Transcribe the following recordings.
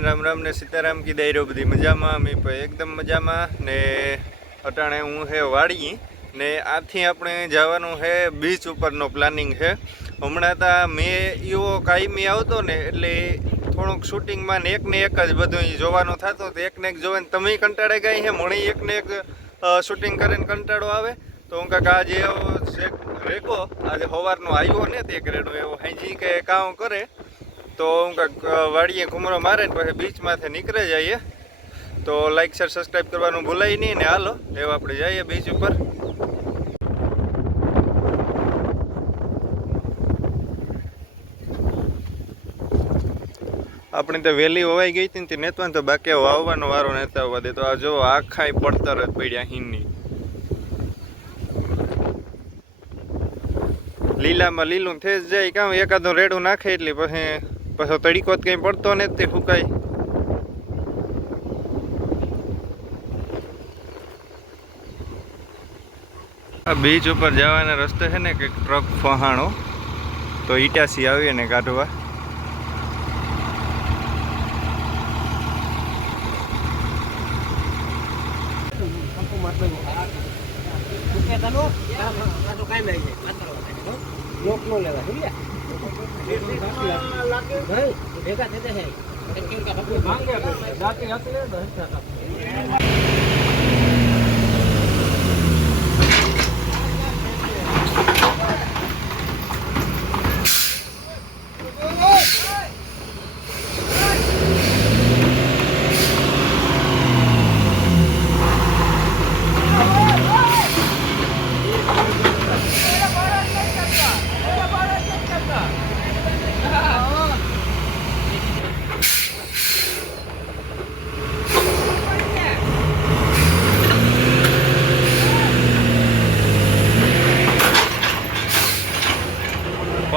બધાને રામ રામ ને સીતારામ કી દાયરો બધી મજામાં. અમે એકદમ મજામાં ને અટાણે હું હે વાડી ને આથી આપણે જવાનું છે બીચ ઉપરનો પ્લાનિંગ છે હમણાં તા મેં એવો કાયમી આવતો ને એટલે થોડુંક શૂટિંગમાં ને એક ને એક જ બધું જોવાનું થતું તો એક ને એક જોવે તમે કંટાળે ગઈ છે મણી એક ને એક શૂટિંગ કરીને કંટાળો આવે. તો હું કાંક આજે એવો રેકો. આજે સવારનો આવ્યો ને તે કરેડો એવો. હાજી કે કામ કરે. તો હું કાંઈક વાડીએ ઘૂમરો મારે ને પછી બીચમાંથી નીકળે જઈએ. તો લાઈક શેર સબસ્ક્રાઈબ કરવાનું ભૂલાય નહીં ને હાલો એવા આપણે જઈએ બીચ ઉપર. આપણી તો વહેલી હોવાઈ ગઈ હતી ને તે નેતવાન તો બાકી વાવવાનો વારો નેતા હોવા દે. તો આ જો આખાય પડતર જ પડ્યા હિનની લીલામાં લીલું થઈ જાય કામ એકાદું રેડું નાખે એટલે પછી પછી તડીકો જ કંઈ પડતો ને તે ફૂકાય. આ બીચ ઉપર જવાના રસ્તે છે ને કંઈક ટ્રક ફહાણો. તો ઈટાસી આવીએ ને કાઢવા. ભેગા થતા છે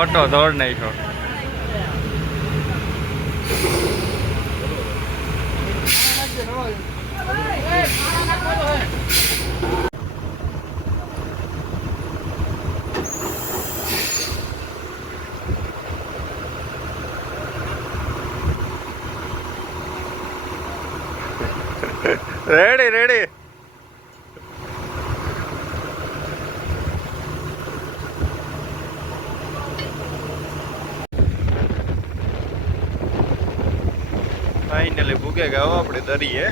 પટો દોડ નાખ્યો. રેડી રેડી ફાઇનલી ભૂગે ગયા આપણે દરીએ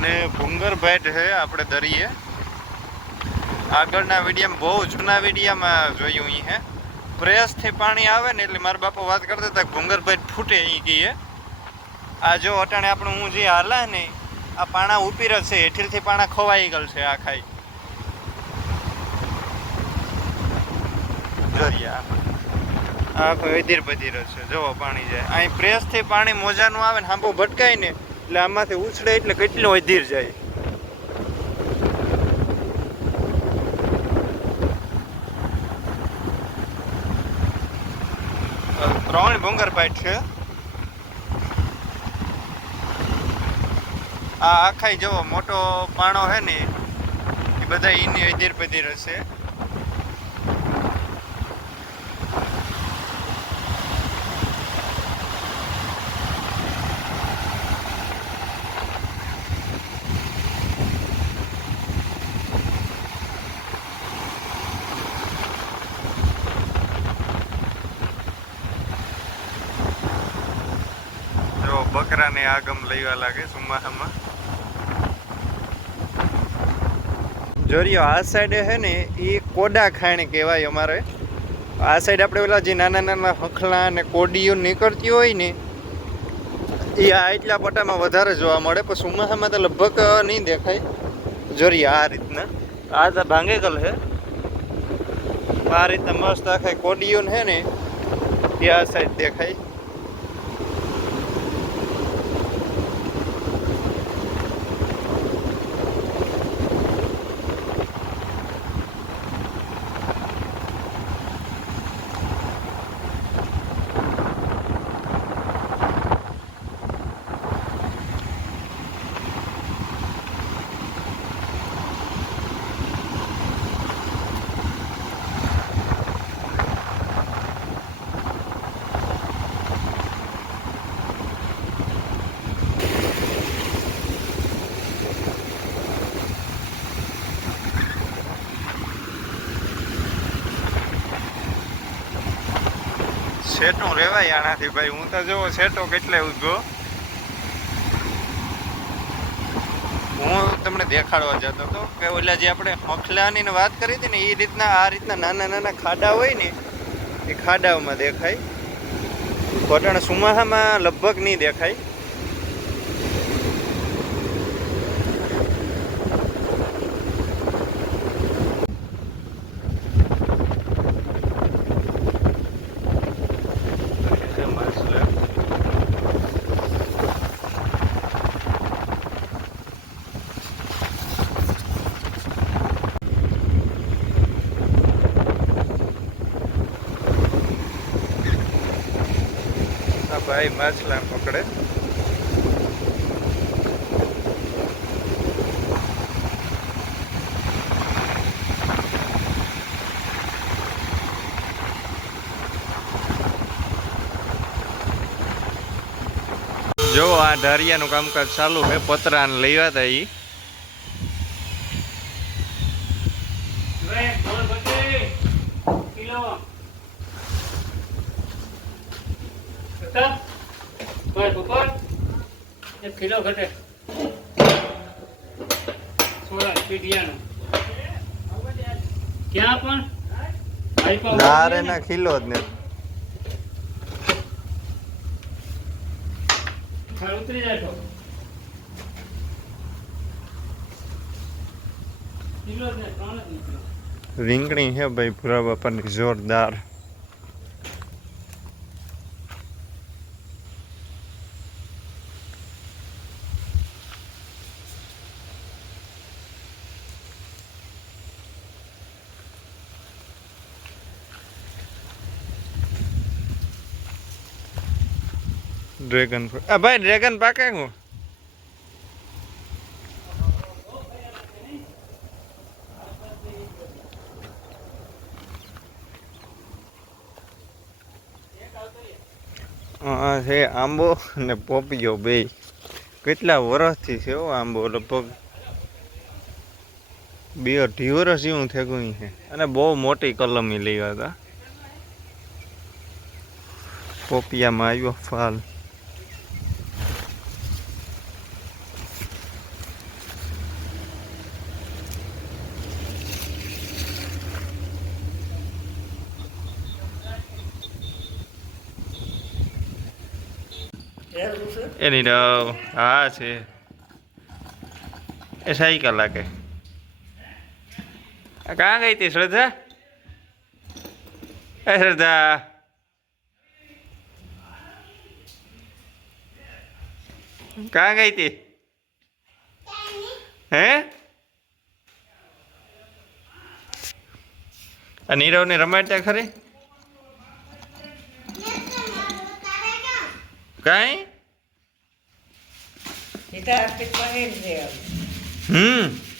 ને ભૂંગરભાઈ છે આપણે દરીએ આગળના વિડીયામાં, બહુ જૂના વિડીયામાં જોયું અહીં હે. પ્રેસથી પાણી આવે ને એટલે મારા બાપા વાત કરતા હતા ભૂંગરભાઈ ફૂટે અહીં ગઈએ આ જો અટાણે આપણું હું જે હાલા ને, આ પાણા ઉપી છે હેઠીલથી પાણા ખોવાઈ ગયેલ છે આ ખાઈ. આખો અધીર પધીર જ છે. જોવો પાણી જાય. અહીં પ્રેસથી પાણી મોજાનું આવે ને, હાંભો ભટકાય ને, એટલે આમાંથી ઉછળે એટલે કેટલું વધીર જાય. ત્રણ ભૂંગર પાઇટ છે. આ આખાઈ જવો મોટો પાણો છે ને, એ બધા એની અધીર પધીર હશે. જો આગમ લેવા લાગે સુમાહામાં જોરિયો, આ સાઈડે છે ને, એ કોડા ખાણ કહેવાય અમારે. આ સાઈડ આપણે પેલા જે નાના નાના હખલા અને કોડીઓ નીકળતી હોય ને, એ આ એટલા પટ્ટામાં વધારે જોવા મળે, પણ સુમાહામાં તો લગભગ નહીં દેખાય. જોરી આ રીતના. આ તો ભાંગેકલ છે આ રીતના મસ્ત આખા કોડીઓ છે ને, એ આ સાઈડ દેખાય. સેટું રેવાય આનાથી ભાઈ. હું તો જોવો સેટો કેટલે ઊભો હું તમને દેખાડવા જતો હતો કે ઓલા જે આપણે મખલાની વાત કરી હતી ને એ રીતના, આ રીતના નાના નાના ખાડા હોય ને, એ ખાડાઓમાં દેખાય. કોટણ સુમાહામાં લગભગ નહીં દેખાય આ ભાઈ માછલા પકડે. જો આ ઢારિયાનું કામકાજ ચાલુ છે પતરાને લઈ હતા ઈ. એક કિલો ઘટે. સોળા પીડિયાનો ક્યાં પણ? ના જ ને. ખાલી ઉતરી જાય તો. રીંગણી છે ભાઈ ભૂરા બાપાની જોરદાર. ડ્રેગન ફ્રૂટ આ ભાઈ ડ્રેગન પાકે હું? છે આંબો અને પોપિયો બે. કેટલા વર્ષથી છે ઓ આંબો, લગભગ? બે અઢી વર્ષ જેવું થયું છે. અને બહુ મોટી કલમી લેવા હતા. પોપિયામાં આવ્યો ફાલ. એની તો હા છે. એ સાયકલ કલાકે કાં ગઈ હતી શ્રદ્ધા? એ શ્રદ્ધા. કાં ગઈ હતી? હે? આ નીરવને રમાડતા ખરી? કાંઈ? હમ.